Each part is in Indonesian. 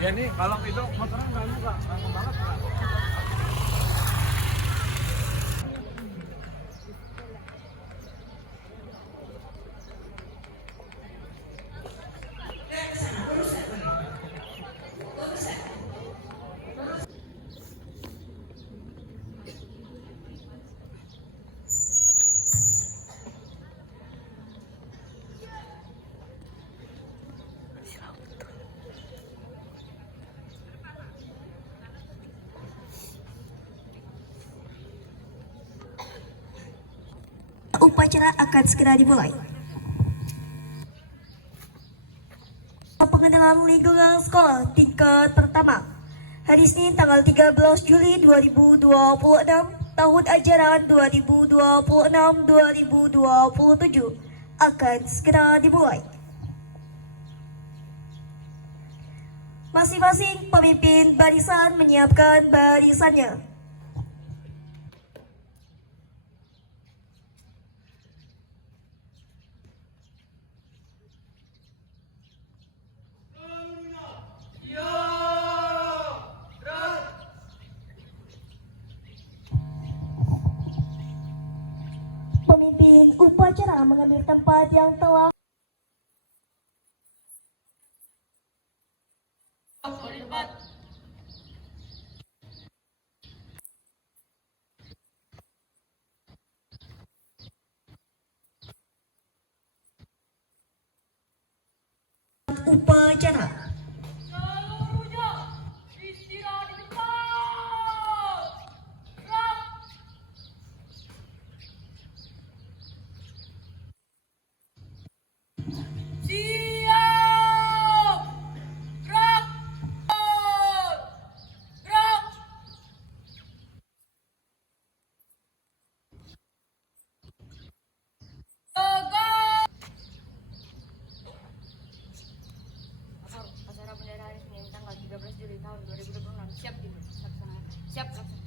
Ya nih kalau itu motornya nggak buka, lama banget nggak? Upacara akan segera dimulai. Pengenalan lingkungan sekolah tingkat pertama. Hari Senin tanggal 13 Juli 2026, tahun ajaran 2026-2027 akan segera dimulai. Masing-masing pemimpin barisan menyiapkan barisannya. Pemimpin upacara mengambil tempat yang telah upacara. Seluruhnya istirahat di depan. Gerak. Siap. Gerak. Gerak. Tegak. Acara bendera hari Senin tanggal 13 Juli tahun 2026 siap dilaksanakan. Siap laksanakan.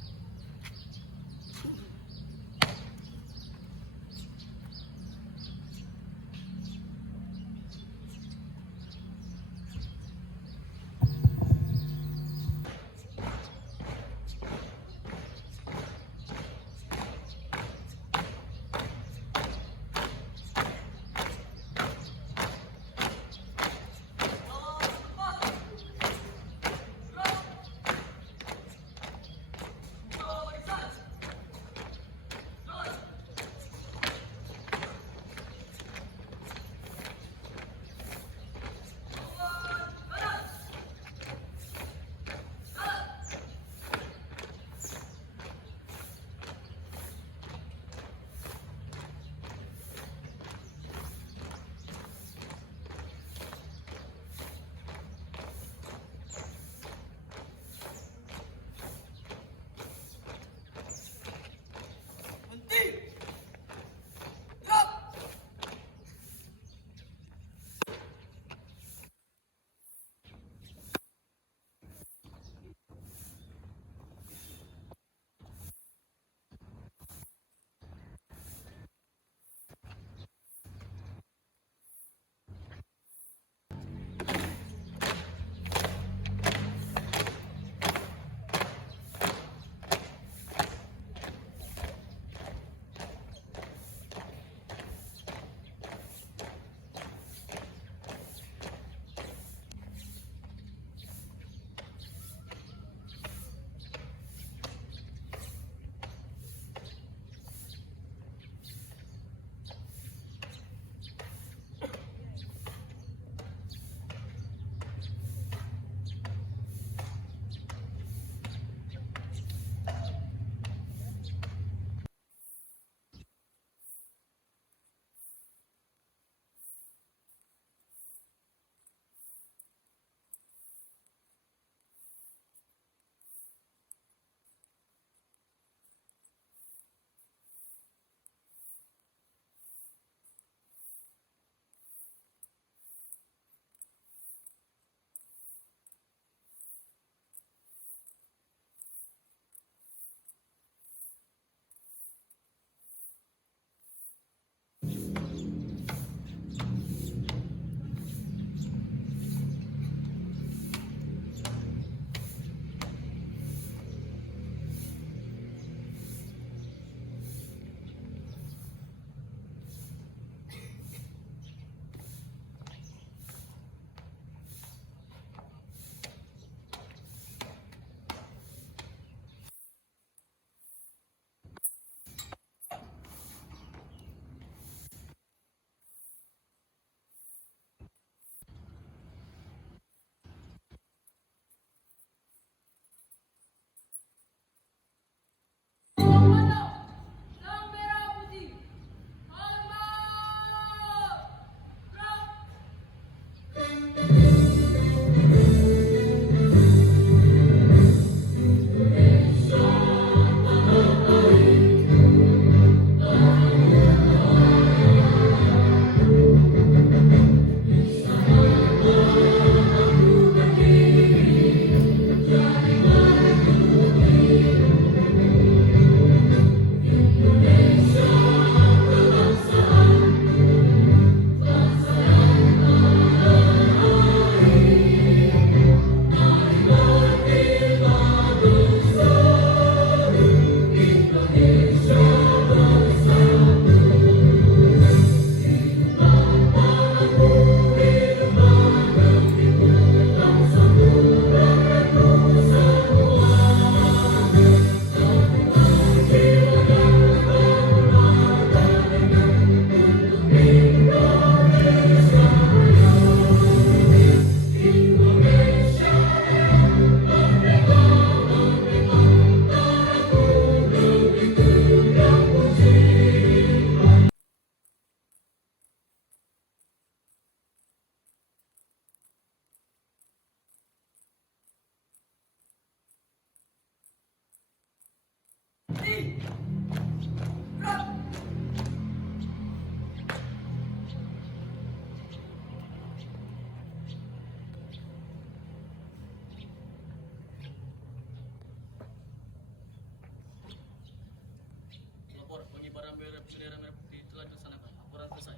Lapor pengibaran bendera merah putih telah dilaksanakan. Laporan selesai.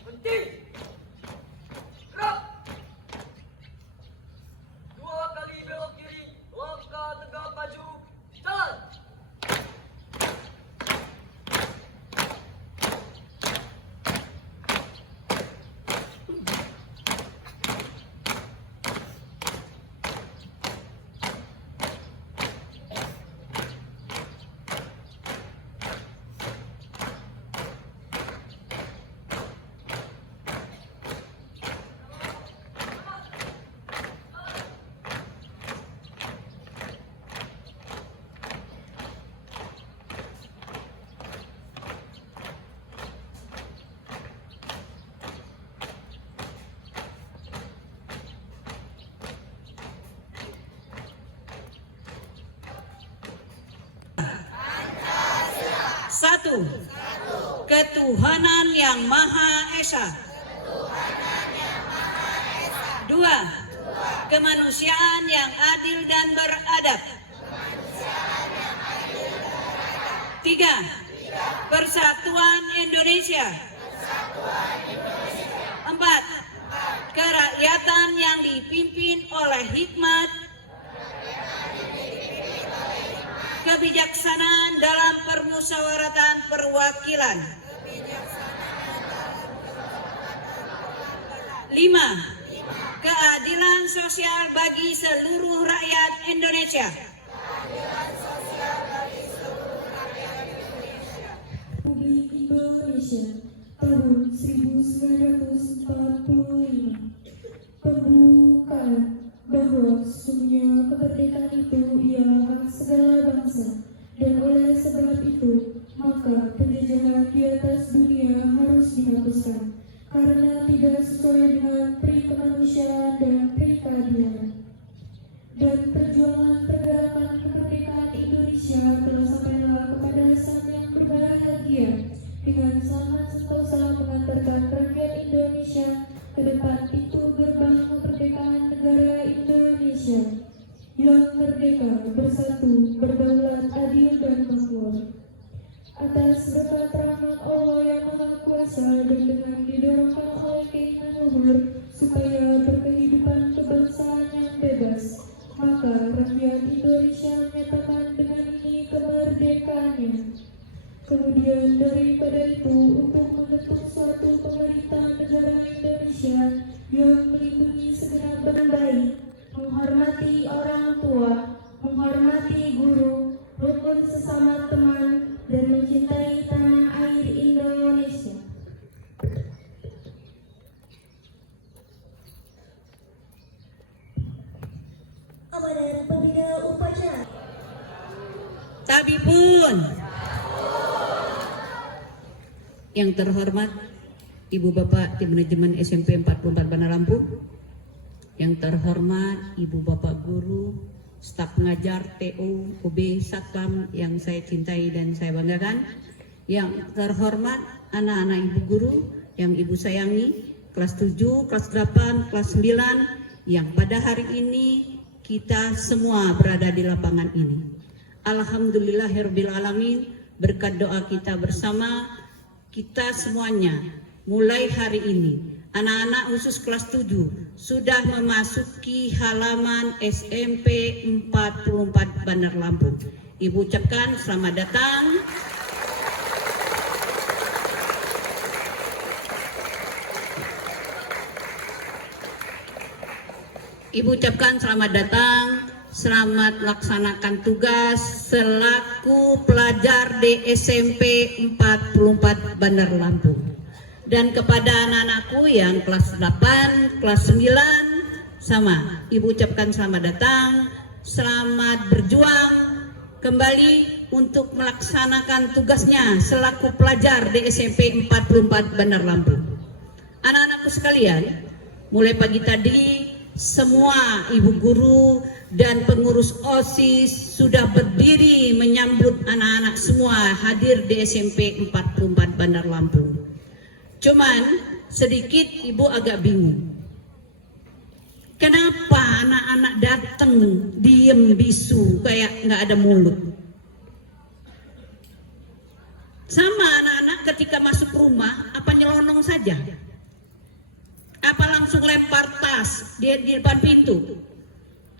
Berhenti. Gerak. 2 kali belok kiri, langkah tegak maju. Jalan. Satu, ketuhanan yang Maha Esa. Dua, kemanusiaan yang adil dan beradab. Tiga, persatuan Indonesia. Empat, kerakyatan yang dipimpin oleh hikmat, kebijaksanaan dalam permusyawaratan perwakilan. 5. Keadilan sosial bagi seluruh rakyat Indonesia. Republik Indonesia tahun 1945. Pembukaan bahwa sesungguhnya kemerdekaan itu ialah hak segala bangsa, dan oleh sebab itu maka penjajahan di atas dunia harus dihapuskan karena tidak sesuai dengan peri kemanusiaan dan peri keadilan. Dan perjuangan pergerakan kemerdekaan Indonesia telah sampailah kepada saat yang berbahagia dengan sangat sentosa mengantarkan rakyat Indonesia ke depan pintu gerbang kemerdekaan negara Indonesia yang merdeka, bersatu, berdaulat, adil dan makmur. Atas berkat rahmat Allah yang Maha Kuasa dan dengan didorongkan oleh keinginan luhur supaya berkehidupan kebangsaan yang bebas, maka rakyat Indonesia menyatakan dengan ini kemerdekaannya. Kemudian daripada itu, untuk membentuk suatu pemerintah negara Indonesia yang melindungi segenap bangsa baik, menghormati orang tua, menghormati guru, rukun sesama teman, dan mencintai tanah air Indonesia. Amanah pembina upacara. Tabipun. Yang terhormat Ibu Bapak Tim Manajemen SMP 44 Bandar Lampung, yang terhormat Ibu Bapak Guru, staf pengajar TU, UB, Satpam yang saya cintai dan saya banggakan, yang terhormat anak-anak Ibu Guru yang Ibu sayangi, kelas 7, kelas 8, kelas 9, yang pada hari ini kita semua berada di lapangan ini. Alhamdulillahirabbil alamin, berkat doa kita bersama, kita semuanya mulai hari ini, anak-anak khusus kelas 7 sudah memasuki halaman SMP 44 Bandar Lampung. Ibu ucapkan selamat datang. Ibu ucapkan selamat datang, selamat laksanakan tugas selaku pelajar di SMP 44 Bandar Lampung. Dan kepada anak-anakku yang kelas 8, kelas 9 sama, Ibu ucapkan selamat datang, selamat berjuang, kembali untuk melaksanakan tugasnya selaku pelajar di SMP 44 Bandar Lampung. Anak-anakku sekalian, mulai pagi tadi semua ibu guru dan pengurus OSIS sudah berdiri menyambut anak-anak semua hadir di SMP 44 Bandar Lampung. Cuman sedikit ibu agak bingung. Kenapa anak-anak datang diem bisu kayak nggak ada mulut? Sama anak-anak ketika masuk rumah apa nyelonong saja? Apa langsung lempar tas di depan pintu?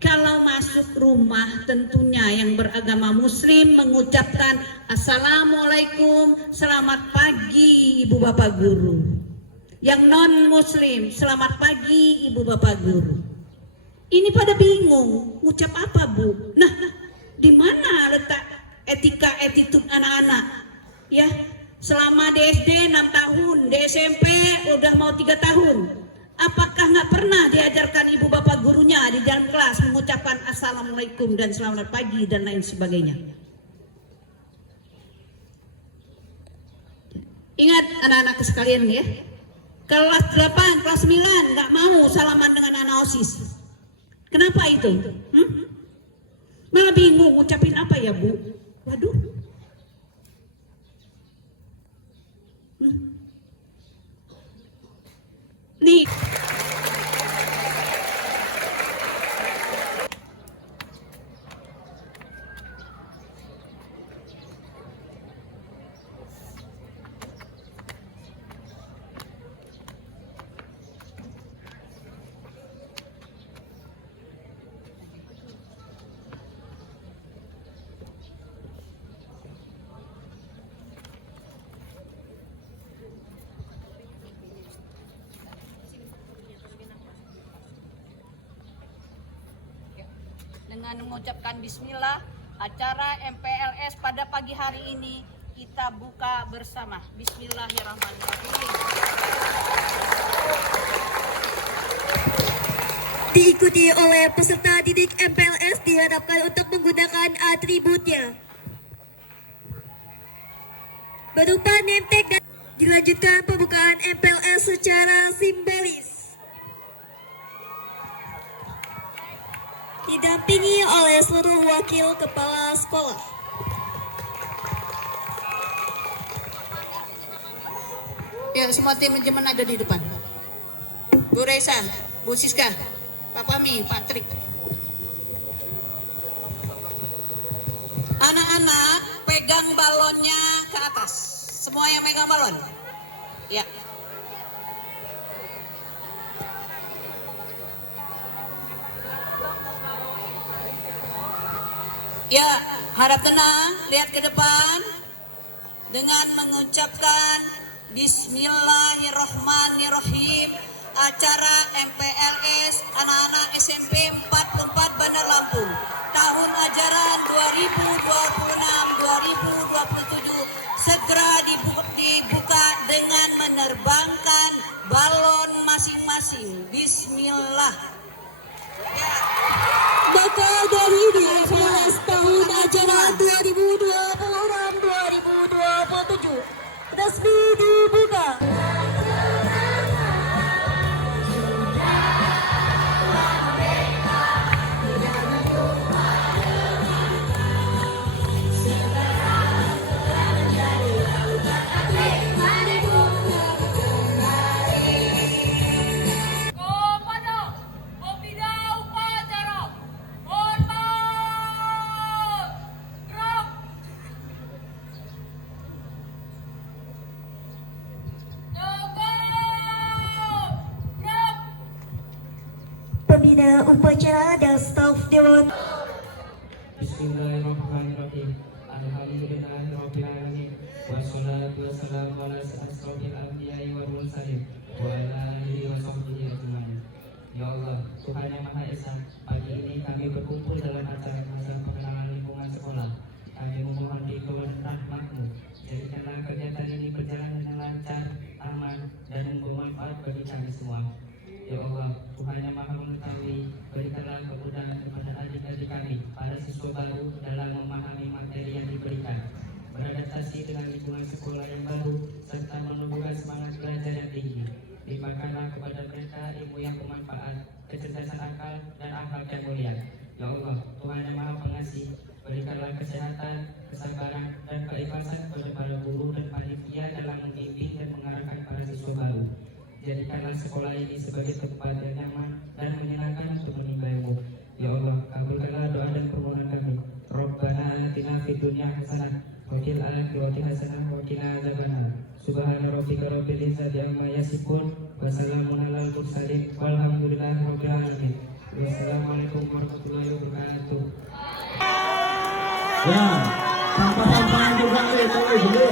Kalau masuk rumah tentunya yang beragama muslim mengucapkan Assalamualaikum, selamat pagi ibu bapak guru. Yang non muslim, selamat pagi ibu bapak guru. Ini pada bingung, ucap apa bu? Nah, di mana letak etika attitude anak-anak? Ya, selama di SD 6 tahun, di SMP udah mau 3 tahun. Apakah nggak pernah diajarkan ibu bapak gurunya di dalam kelas mengucapkan Assalamualaikum dan selamat pagi dan lain sebagainya? Ingat anak-anakku sekalian ya, kelas 8, kelas 9 nggak mau salaman dengan anak OSIS. Kenapa itu? Malah bingung ngucapin apa ya bu? Waduh. Nih. Dengan mengucapkan bismillah, acara MPLS pada pagi hari ini kita buka bersama. Bismillahirrahmanirrahim. Diikuti oleh peserta didik MPLS diharapkan untuk menggunakan atributnya berupa name tag dan dilanjutkan pembukaan MPLS secara simbolis. Didampingi oleh seluruh wakil kepala sekolah. Ya, semua tim manajemen ada di depan. Bu Reza, Bu Siska, Pak Pami, Pak Trik. Anak-anak pegang balonnya ke atas. Semua yang megang balon. Ya. Ya, harap tenang, lihat ke depan dengan mengucapkan Bismillahirrahmanirrahim. Acara MPLS anak-anak SMP 44 Bandar Lampung tahun ajaran 2026-2027 segera dibuka dengan menerbangkan balon masing-masing. Bismillah. Ya. Maka dari MPLS tahun ajaran 2026-2027 resmi dibuka. Pembina upacara dan staf Dewan. Bismillahirrahmanirrahim. Alhamdulillahirrahmanirrahim. Wassalatu wassalamu ala asrofil anbiya'i wal mursalin wa ala alihi wa sahbihi ajma'in. Ya Allah, Tuhan yang Maha Esa, pagi ini kami berkumpul dalam acara masa pengenalan lingkungan sekolah. Kami memohon di kemuliaan rahmat-Mu. Jadikanlah kegiatan ini berjalan dengan lancar, aman, dan membawa manfaat bagi kami semua. Ya Allah, Tuhan yang Maha Mengetahui, berikanlah kemudahan kepada adik-adik kami, para siswa baru dalam memahami Pancasila lingkungan sekolah yang baru serta menumbuhkan semangat belajar yang tinggi. Limpahkanlah kepada mereka ilmu yang bermanfaat, kecerdasan akal, dan akhlak yang mulia. Ya Allah, Tuhan yang Maha Pengasih, berikanlah kesehatan, kesabaran, dan keikhlasan kepada para guru dan panitia dalam membimbing dan mengarahkan para siswa baru. Jadikanlah sekolah ini sebagai tempat yang nyaman dan menyenangkan untuk menimba ilmu. Ya Allah, kabulkanlah doa dan permohonan kami. Rabbana atina fid dunya hasanah wa fil akhirati hasanah wa qina adzabannar. Subhana rabbika rabbil izzati amma yasifun wa salamun alal mursalin walhamdulillahi rabbil alamin. Wassalamualaikum warahmatullahi wabarakatuh. Ya, sampah-sampahan juga nih, boleh dulu.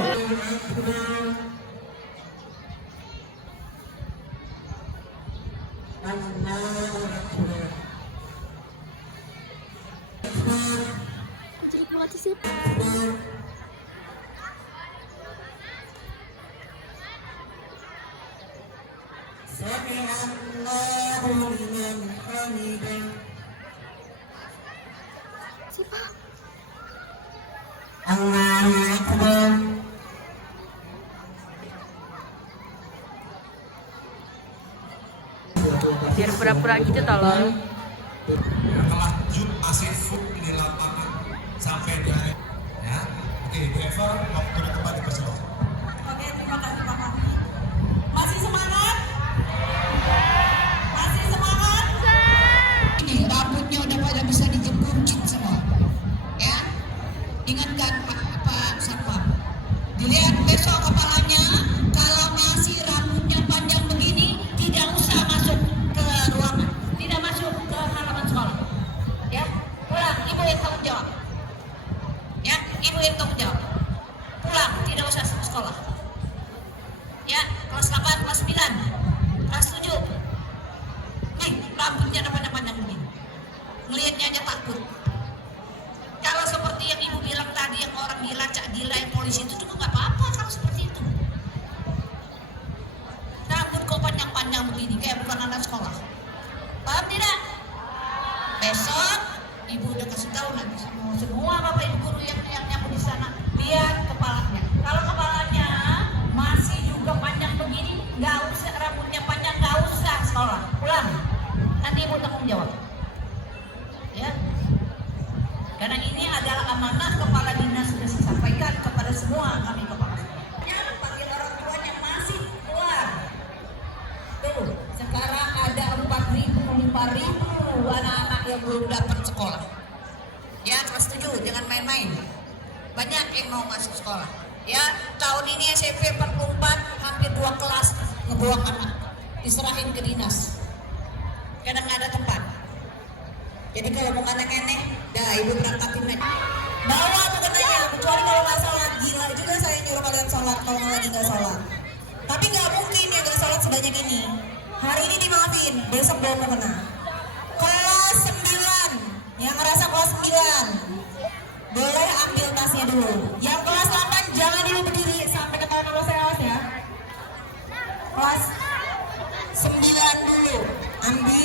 Biar pura-pura gitu tolong. Telah masih full di lapangan sampai dari ya. Oke, driver waktu kembali dipersilakan. Oke, terima kasih Pak Kami. Masih semangat? Masih semangat? Ini rambutnya udah pada bisa dijekuncin semua. Ya, ingatkan Pak Satpam. Dilihat besok kepalanya, kalau masih rambutnya panjang begini, tidak usah masuk ke ruangan, tidak masuk ke halaman sekolah. Ya, pulang, ibu yang tanggung jawab. Ya, ibu yang tanggung jawab. Pulang, tidak usah sekolah. Ya, kelas 8, kelas 9, kelas 7. Rambutnya ada panjang-panjang begini. Ngelihatnya aja takut. Kalau seperti yang ibu bilang tadi, yang orang gila, cak gila, yang polisi itu juga nggak apa-apa kalau seperti itu. Rambut kok panjang-panjang begini, kayak bukan anak sekolah. Paham tidak? Besok ibu udah kasih tahu nanti semua bapak ibu guru yang di sana, lihat kepalanya. Kalau kepalanya masih juga panjang begini, nggak usah, rambutnya panjang, nggak usah sekolah. Pulang, nanti ibu tanggung jawab. Ya. Karena ini adalah amanah kepala dinas, sudah saya sampaikan kepada semua kami kepala sekolah. Panggil orang tuanya masih keluar. Tuh, sekarang ada 4.000, 5.000 anak-anak yang belum dapat sekolah. Ya, kelas 7, jangan main-main. Banyak yang mau masuk sekolah. Ya, tahun ini SMP 44 hampir 2 kelas ngebuang anak, diserahin ke dinas. Kadang nggak ada tempat. Jadi kalau mau aneh-aneh, dah ibu berangkatin aja. Bawa tuh katanya, kecuali kalau nggak sholat. Gila juga saya nyuruh kalian sholat kalau lagi nggak sholat. Tapi nggak mungkin ya nggak sholat sebanyak ini. Hari ini dimaafin, besok bawa mau kena. Kelas 9, yang ngerasa kelas 9, boleh ambil tasnya dulu. Yang kelas 8 jangan dulu berdiri sampai ketahuan kalau saya awas ya. Kelas 9 dulu, ambil.